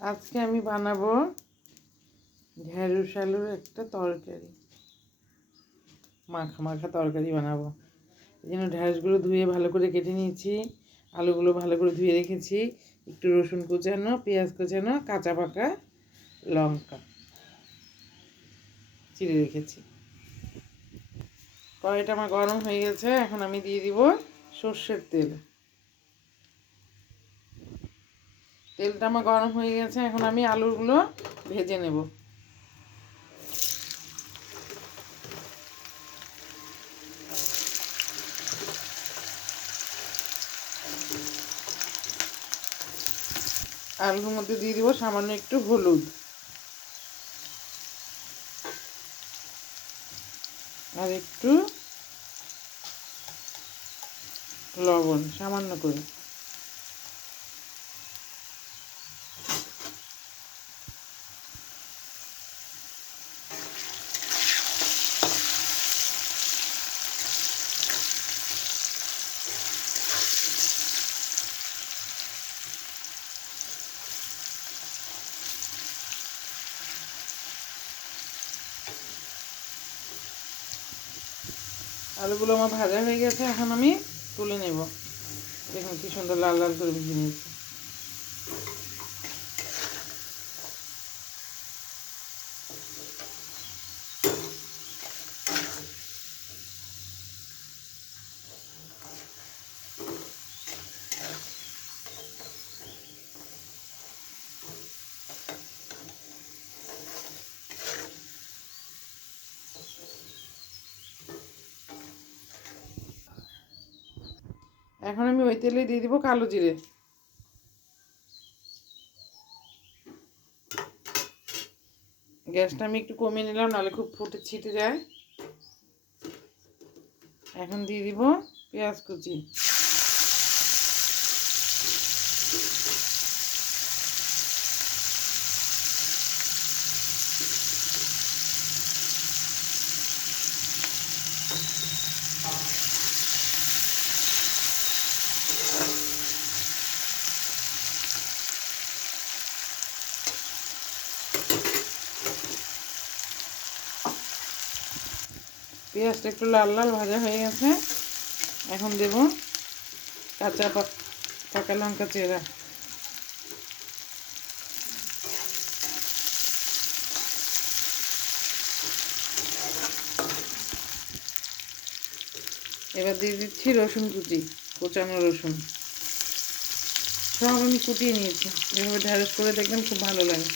আজকে আমি বানাবো ঢেঁড়স আলুর একটা তরকারি, মাখা মাখা তরকারি বানাবো। এই জন্য ঢেঁড়সগুলো ধুয়ে ভালো করে কেটে নিয়েছি, আলুগুলো ভালো করে ধুয়ে রেখেছি, একটু রসুন কুচানো, পেঁয়াজ কুচানো, কাঁচা পাকা লঙ্কা চিড়ে রেখেছি। কড়াইটা আমার গরম হয়ে গেছে, এখন আমি দিয়ে দিব সর্ষের তেল। তেলটা আমার গরম হয়ে গেছে, এখন আমি আলুগুলো ভেজে নেব। আলুর মধ্যে দিয়ে দিব সামান্য একটু হলুদ আর একটু লবণ, সামান্য করে। আলুগুলো আমার ভাজা হয়ে গেছে, এখন আমি তুলে নেব। দেখুন কি সুন্দর লাল লাল করে ভেজে নিয়েছি। এখন আমি ওই তেলে দিয়ে দিব কালো জিরে। গ্যাসটা আমি একটু কমিয়ে নিলাম, নাহলে খুব ফুটে ছিটে যায়। এখন দিয়ে দিব পেঁয়াজ কুচি। পেঁয়াজটা একটু লাল লাল ভাজা হয়ে গেছে, এখন দেব কাঁচা পাকা লঙ্কা চেরা। এবার দিয়ে দিচ্ছি রসুন কুচি, কোচানো রসুন। সব আমি কুটিয়ে নিয়েছি, এভাবে ঢেঁড়স করে দেখবেন খুব ভালো লাগে।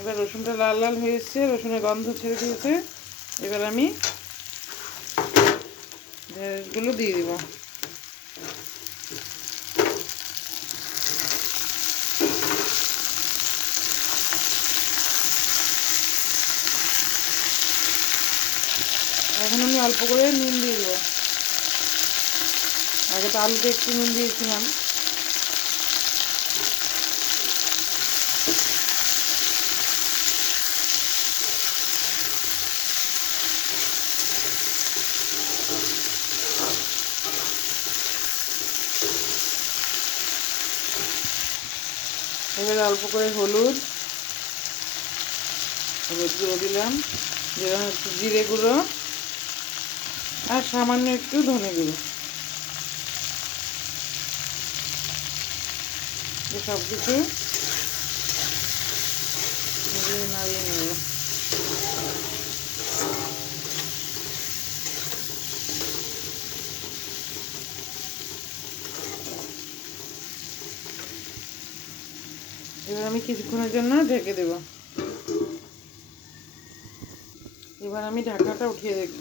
এবার রসুনটা লাল লাল হয়ে এসছে, রসুনের গন্ধ ছেড়ে দিয়েছে। এবার আমি ঢেঁড়সগুলো দিয়ে দিব। এখন আমি অল্প করে নুন দিয়ে দেবো। আগে তো আলুতে একটু নুন দিয়েছিলাম। এবারে অল্প করে হলুদ গুঁড়ো দিলাম, দিলাম একটু জিরে গুঁড়ো আর সামান্য একটু ধনে গুঁড়ো। সব কিছু নাড়িয়ে নেব। এবার আমি কিছুক্ষণের জন্য ঢেকে দেব। এবার আমি ঢাকনাটা উঠিয়ে দেখব।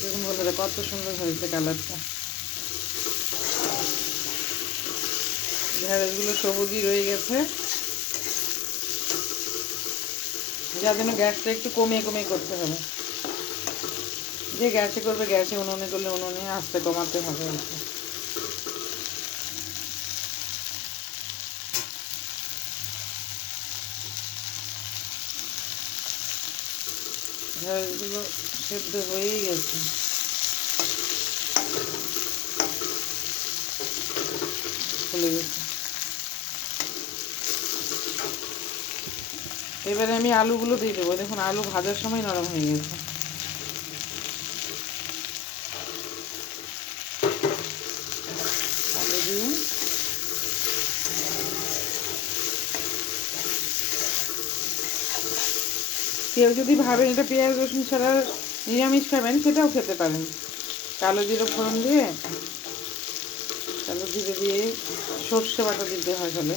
দেখুন বন্ধুরা, কত সুন্দর হয়েছে কালারটা। ঢেঁড়সগুলো সবুজই রয়ে গেছে, যার জন্য গ্যাসটা একটু কমিয়ে কমিয়ে করতে হবে। যে গ্যাসে করবে গ্যাসে, উনুনে করলে উনুনে আস্তে কমাতে হবে আর কি। ঢেঁড়সগুলো সেদ্ধ হয়েই গেছে। খুলে গেছে। এবারে আমি আলুগুলো দিয়ে দেবো। দেখুন আলু ভাজার সময় নরম হয়ে গেছে। আলু দিয়ে কেউ যদি ভাবেন এটা পেঁয়াজ রসুন ছাড়া নিরামিষ খাবেন, সেটাও খেতে পারেন। কালো জিরে ফোড়ন দিয়ে, কালো জিরে দিয়ে সর্ষে বাটা দিতে হয়, তাহলে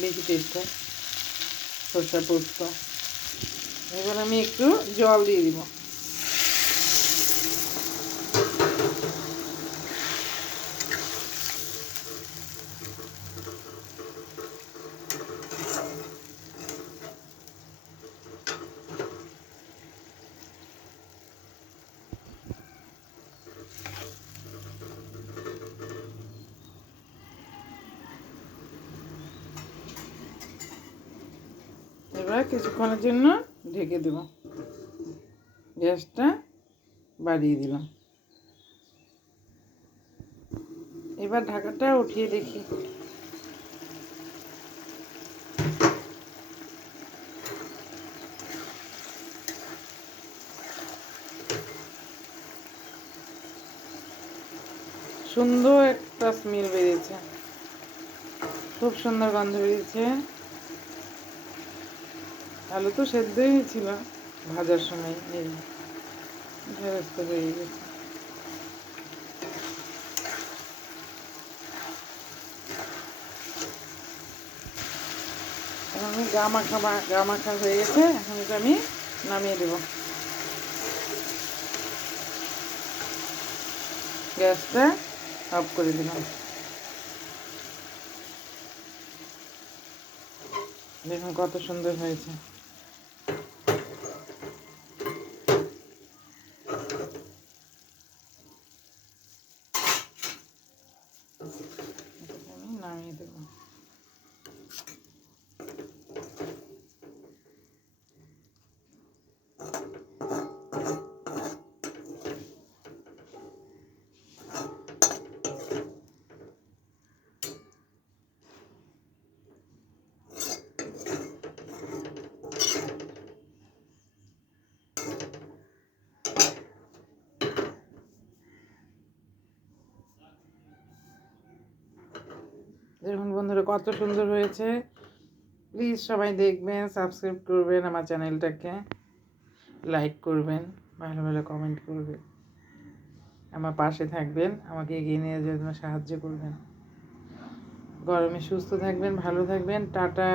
বেশি টেস্ট হয়, সর্ষে পোস্ত। এবার আমি একটু জল দিয়ে দিব। এবার কিছুক্ষণের জন্য ঢেকে দেব। গ্যাসটা বাড়িয়ে দিলাম। এবার ঢাকাটা উঠিয়ে দেখি। সুন্দর একটা স্মেল বেরিয়েছে, খুব সুন্দর গন্ধ বেরিয়েছে। আলু তো সেদ্ধই ছিল ভাজার সময়, ঢেঁড়স তো হয়ে গেছে। এখন আমি গা মাখা হয়ে গেছে। এখন এটা আমি নামিয়ে দেব। গ্যাসটা অফ করে দিলাম। দেখুন কত সুন্দর হয়েছে। আমি নামিয়ে দেব। দেখুন বন্ধুরা কত সুন্দর হয়েছে। প্লিজ সবাই দেখবেন, সাবস্ক্রাইব করবেন আমার চ্যানেলটাকে, লাইক করবেন, ভালো ভালো কমেন্ট করবেন, আমার পাশে থাকবেন, আমাকে এগিয়ে নিয়ে যাওয়ার জন্য সাহায্য করবেন। গরমে সুস্থ থাকবেন, ভালো থাকবেন। টাটা।